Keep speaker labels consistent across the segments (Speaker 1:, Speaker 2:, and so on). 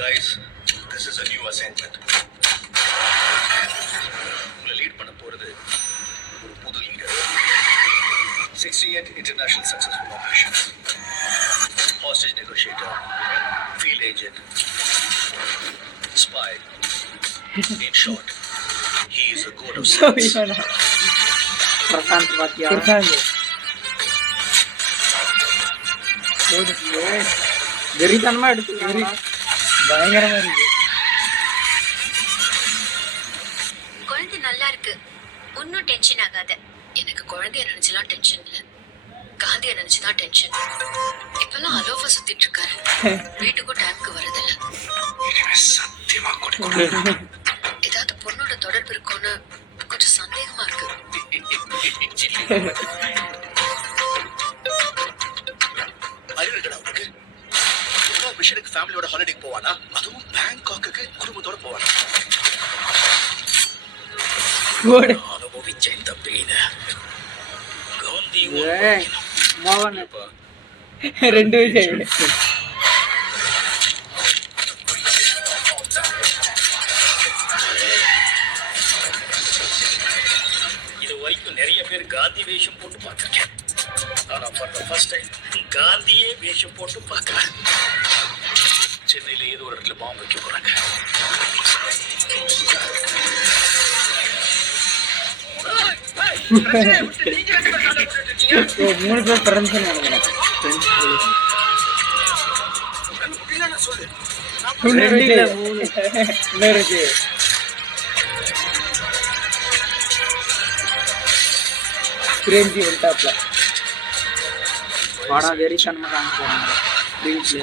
Speaker 1: guys, this is a new assignment. உங்களை lead பண்ண போறது ஒரு புது leader 68 international successful operations. Hostage negotiator, field agent, spy. In short, he is a god of science.
Speaker 2: Prashanth பாத்தியா வெறித்தனமா எடுத்துக்கிறாங்க
Speaker 3: பயங்கரமா இருக்கு
Speaker 4: குழந்தை நல்லா இருக்கு ஒன்னும் டென்ஷன் ஆகாத எனக்கு குழந்தைய நினைச்சுலாம் டென்ஷன் இல்ல காந்திய நினைச்சுதான் டென்ஷன் இப்பெல்லாம் அலோஃபா சுத்திட்டு இருக்காரு வீட்டுக்கும் டைம்க்கு வரதில்ல
Speaker 1: சத்தியமா கொடுக்க
Speaker 4: ஏதாவது பொண்ணோட தொடர்பு இருக்கும்னு கொஞ்சம் சந்தேகமா இருக்கு
Speaker 1: மிஷனுக்கு ஃபேமிலியோட ஹாலிடேக்கு போவானா? அதுவும் பேங்காக்கு குடும்பத்தோட போவானா? அனுபவிச்ச இந்த பெயின
Speaker 3: ரெண்டு
Speaker 1: இது வரைக்கும் நிறைய பேர் காந்தி வேஷம் போட்டு பார்த்திருக்கேன். ஆனா ஃபார் த ஃபர்ஸ்ட் டைம் காந்தியே வேஷம் போட்டு பார்க்கறேன் சென்னையில ஏதோ ஒரு இடத்துல பாம்பு வைக்க போறாங்க
Speaker 3: ஓ, மூணு பேர் ஃப்ரெண்ட்ஸ் நினைக்கிறேன் இன்னொரு
Speaker 2: ரெண்டு இல்ல,
Speaker 3: இருக்கு.
Speaker 2: மூணு.
Speaker 3: இன்னொரு இருக்கு. பிரேம்ஜி வந்துட்டாப்ல
Speaker 2: படம் வெறித்தனமா காமிக்க போறாங்க வீட்டுல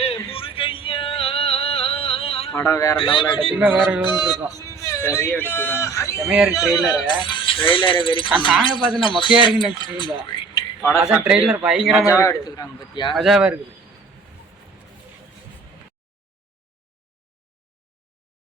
Speaker 2: படம் வேற லெவல் எடுத்து
Speaker 3: வேற லெவல் இருக்கும்.
Speaker 2: நிறைய எடுத்துக்கிறாங்க
Speaker 3: செமையாரி ட்ரெய்லரு
Speaker 2: ட்ரெய்லரை வெறி
Speaker 3: சாங்க பார்த்து நான் மொக்கையா இருக்குன்னு நினைச்சிட்டு இருந்தேன்.
Speaker 2: படம்
Speaker 3: அதான் trailer பயங்கரமா
Speaker 2: மஜாவா
Speaker 3: இருக்கு.
Speaker 2: எடுத்துக்கிறாங்க பத்தியா?
Speaker 3: மஜாவா இருக்குது.